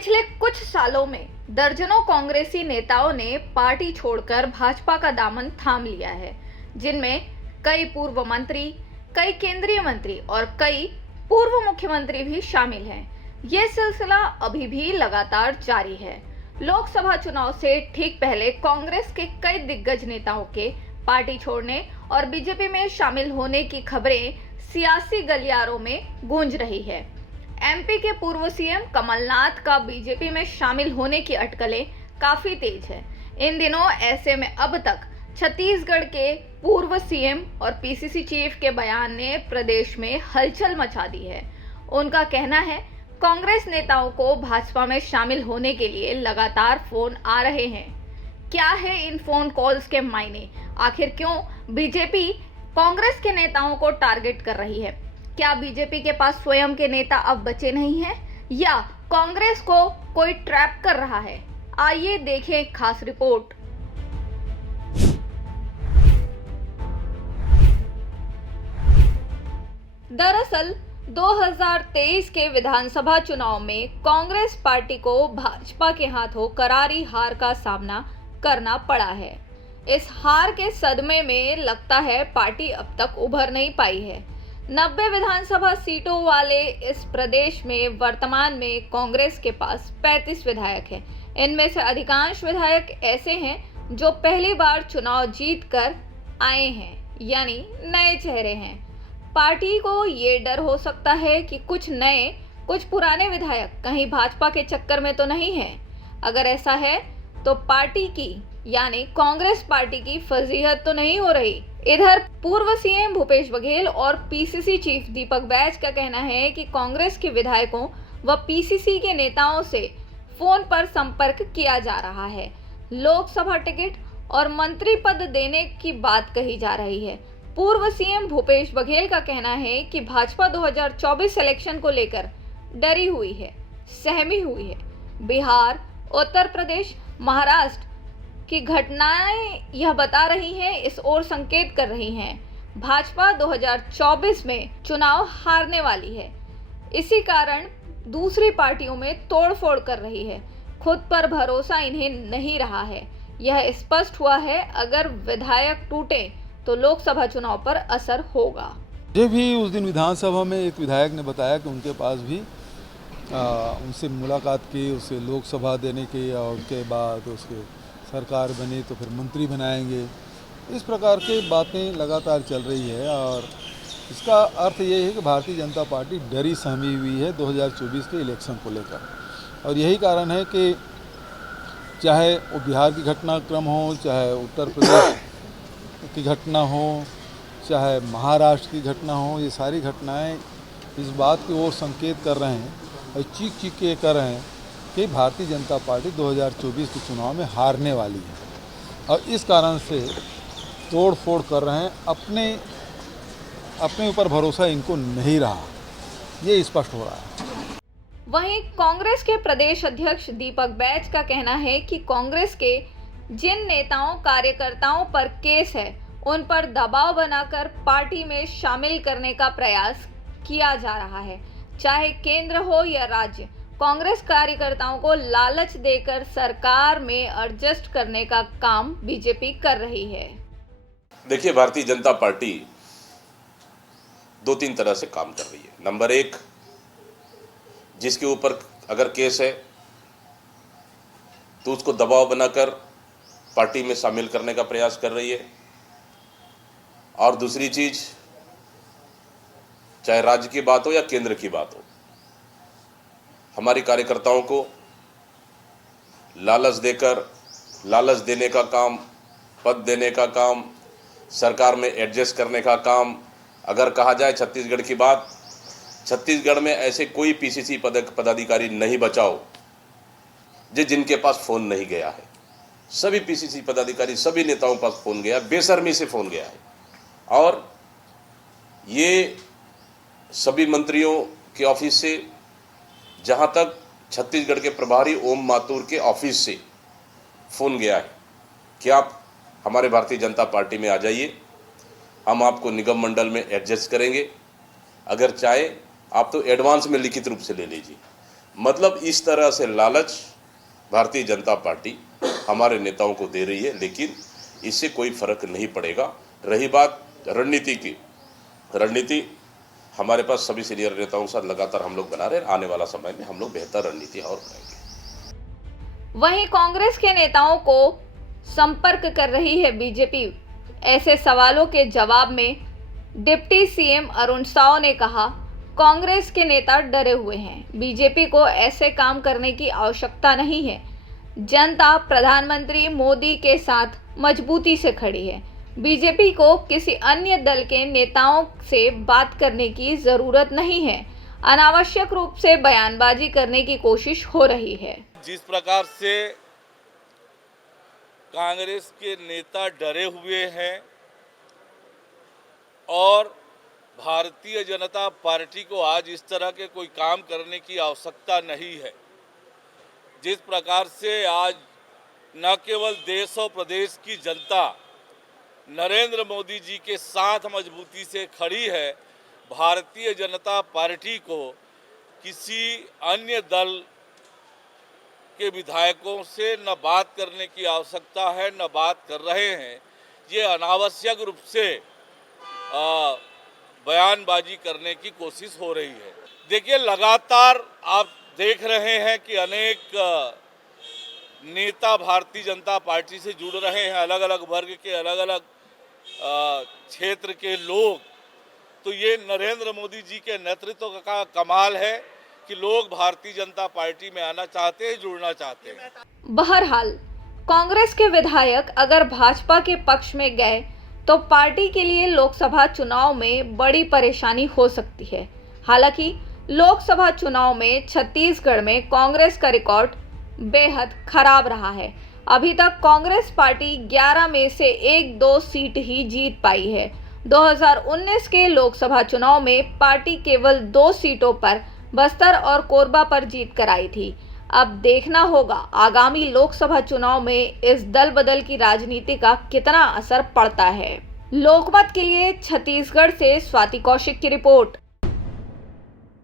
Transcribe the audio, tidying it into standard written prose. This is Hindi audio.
पिछले कुछ सालों में दर्जनों कांग्रेसी नेताओं ने पार्टी छोड़कर भाजपा का दामन थाम लिया है, जिनमें कई पूर्व मंत्री, कई केंद्रीय मंत्री और कई पूर्व मुख्यमंत्री भी शामिल हैं। ये सिलसिला अभी भी लगातार जारी है। लोकसभा चुनाव से ठीक पहले कांग्रेस के कई दिग्गज नेताओं के पार्टी छोड़ने और बीजेपी में शामिल होने की खबरें सियासी गलियारों में गूंज रही है। एमपी के पूर्व सीएम कमलनाथ का बीजेपी में शामिल होने की अटकलें काफी तेज है। इन दिनों ऐसे में अब तक छत्तीसगढ़ के पूर्व सीएम और पीसीसी चीफ के बयान ने प्रदेश में हलचल मचा दी है। उनका कहना है, कांग्रेस नेताओं को भाजपा में शामिल होने के लिए लगातार फोन आ रहे हैं। क्या है इन फोन कॉल्स के मायने? आखिर क्यों बीजेपी कांग्रेस के नेताओं को टारगेट कर रही है? क्या बीजेपी के पास स्वयं के नेता अब बचे नहीं हैं, या कांग्रेस को कोई ट्रैप कर रहा है? आइए देखें खास रिपोर्ट। दरअसल 2023 के विधानसभा चुनाव में कांग्रेस पार्टी को भाजपा के हाथों करारी हार का सामना करना पड़ा है। इस हार के सदमे में लगता है पार्टी अब तक उभर नहीं पाई है। 90 विधानसभा सीटों वाले इस प्रदेश में वर्तमान में कांग्रेस के पास 35 विधायक हैं। इनमें से अधिकांश विधायक ऐसे हैं जो पहली बार चुनाव जीत कर आए हैं, यानी नए चेहरे हैं। पार्टी को ये डर हो सकता है कि कुछ नए, कुछ पुराने विधायक कहीं भाजपा के चक्कर में तो नहीं है। अगर ऐसा है तो पार्टी की, यानी कांग्रेस पार्टी की फजीहत तो नहीं हो रही। इधर पूर्व सीएम भूपेश बघेल और पीसीसी चीफ दीपक बैज का कहना है कि कांग्रेस के विधायकों व पीसीसी के नेताओं से फोन पर संपर्क किया जा रहा है। लोकसभा टिकट और मंत्री पद देने की बात कही जा रही है। पूर्व सीएम भूपेश बघेल का कहना है कि भाजपा 2024 इलेक्शन को लेकर डरी हुई है, सहमी हुई है। बिहार, उत्तर प्रदेश, महाराष्ट्र की घटनाएं यह बता रही हैं, इस ओर संकेत कर रही हैं। भाजपा 2024 में चुनाव हारने वाली है। इसी कारण दूसरी पार्टियों में तोड़फोड़ कर रही है। खुद पर भरोसा इन्हें नहीं रहा है। यह स्पष्ट हुआ है, अगर विधायक टूटे तो लोकसभा चुनाव पर असर होगा। ये भी उस दिन विधानसभा में एक विधायक ने बताया कि उनके पास भी उनसे मुलाकात की, उसे लोकसभा देने की, और उसके बाद उसके सरकार बनी तो फिर मंत्री बनाएंगे। इस प्रकार की बातें लगातार चल रही है, और इसका अर्थ ये है कि भारतीय जनता पार्टी डरी सहमी हुई है 2024 के इलेक्शन को लेकर। और यही कारण है कि चाहे वो बिहार की घटनाक्रम हो, चाहे उत्तर प्रदेश की घटना हो, चाहे महाराष्ट्र की घटना हो, ये सारी घटनाएं इस बात की ओर संकेत कर रहे हैं और चीख चीख के कर रहे हैं कि भारतीय जनता पार्टी 2024 के चुनाव में हारने वाली है, और इस कारण से तोड़ फोड़ कर रहे हैं। अपने ऊपर भरोसा इनको नहीं रहा, ये स्पष्ट हो रहा है। वहीं कांग्रेस के प्रदेश अध्यक्ष दीपक बैज का कहना है कि कांग्रेस के जिन नेताओं, कार्यकर्ताओं पर केस है, उन पर दबाव बनाकर पार्टी में शामिल करने का प्रयास किया जा रहा है। चाहे केंद्र हो या राज्य, कांग्रेस कार्यकर्ताओं को लालच देकर सरकार में एडजस्ट करने का काम बीजेपी कर रही है। देखिए, भारतीय जनता पार्टी 2-3 तरह से काम कर रही है। नंबर 1, जिसके ऊपर अगर केस है तो उसको दबाव बनाकर पार्टी में शामिल करने का प्रयास कर रही है। और दूसरी चीज, चाहे राज्य की बात हो या केंद्र की बात हो, हमारी कार्यकर्ताओं को लालच देने का काम, पद देने का काम, सरकार में एडजस्ट करने का काम। अगर कहा जाए छत्तीसगढ़ की बात, छत्तीसगढ़ में ऐसे कोई पीसीसी पदाधिकारी नहीं बचाओ जिनके पास फोन नहीं गया है। सभी पीसीसी पदाधिकारी, सभी नेताओं के पास फोन गया, बेशर्मी से फोन गया है। और ये सभी मंत्रियों के ऑफिस से, जहां तक छत्तीसगढ़ के प्रभारी ओम माथुर के ऑफिस से फोन गया है कि आप हमारे भारतीय जनता पार्टी में आ जाइए, हम आपको निगम मंडल में एडजस्ट करेंगे। अगर चाहे आप तो एडवांस में लिखित रूप से ले लीजिए। मतलब इस तरह से लालच भारतीय जनता पार्टी हमारे नेताओं को दे रही है, लेकिन इससे कोई फर्क नहीं पड़ेगा। रही बात रणनीति की, रणनीति हमारे पास सभी सीनियर नेताओं के साथ लगातार हम लोग बना रहे हैं। आने वाला समय में हम लोग बेहतर रणनीति और बनाएंगे। वहीं कांग्रेस के नेताओं को संपर्क कर रही है बीजेपी। ऐसे सवालों के जवाब में डिप्टी सीएम अरुण साव ने कहा, कांग्रेस के नेता डरे हुए हैं, बीजेपी को ऐसे काम करने की आवश्यकता नहीं है। जनता प्रधानमंत्री मोदी के साथ मजबूती से खड़ी है। बीजेपी को किसी अन्य दल के नेताओं से बात करने की जरूरत नहीं है। अनावश्यक रूप से बयानबाजी करने की कोशिश हो रही है। जिस प्रकार से कांग्रेस के नेता डरे हुए हैं और भारतीय जनता पार्टी को आज इस तरह के कोई काम करने की आवश्यकता नहीं है, जिस प्रकार से आज न केवल देश और प्रदेश की जनता नरेंद्र मोदी जी के साथ मजबूती से खड़ी है, भारतीय जनता पार्टी को किसी अन्य दल के विधायकों से न बात करने की आवश्यकता है, न बात कर रहे हैं। ये अनावश्यक रूप से बयानबाजी करने की कोशिश हो रही है। देखिए, लगातार आप देख रहे हैं कि अनेक नेता भारतीय जनता पार्टी से जुड़ रहे हैं, अलग अलग वर्ग के, अलग अलग क्षेत्र के लोग। तो ये नरेंद्र मोदी जी के नेतृत्व का कमाल है कि लोग भारतीय जनता पार्टी में आना चाहते हैं, जुड़ना चाहते हैं। बहरहाल कांग्रेस के विधायक अगर भाजपा के पक्ष में गए तो पार्टी के लिए लोकसभा चुनाव में बड़ी परेशानी हो सकती है। हालांकि लोकसभा चुनाव में छत्तीसगढ़ में कांग्रेस का रिकॉर्ड बेहद खराब रहा है। अभी तक कांग्रेस पार्टी 11 में से 1-2 सीट ही जीत पाई है। 2019 के लोकसभा चुनाव में पार्टी केवल 2 सीटों पर बस्तर और कोरबा पर जीत कर आई थी। अब देखना होगा आगामी लोकसभा चुनाव में इस दल बदल की राजनीति का कितना असर पड़ता है। लोकमत के लिए छत्तीसगढ़ से स्वाति कौशिक की रिपोर्ट।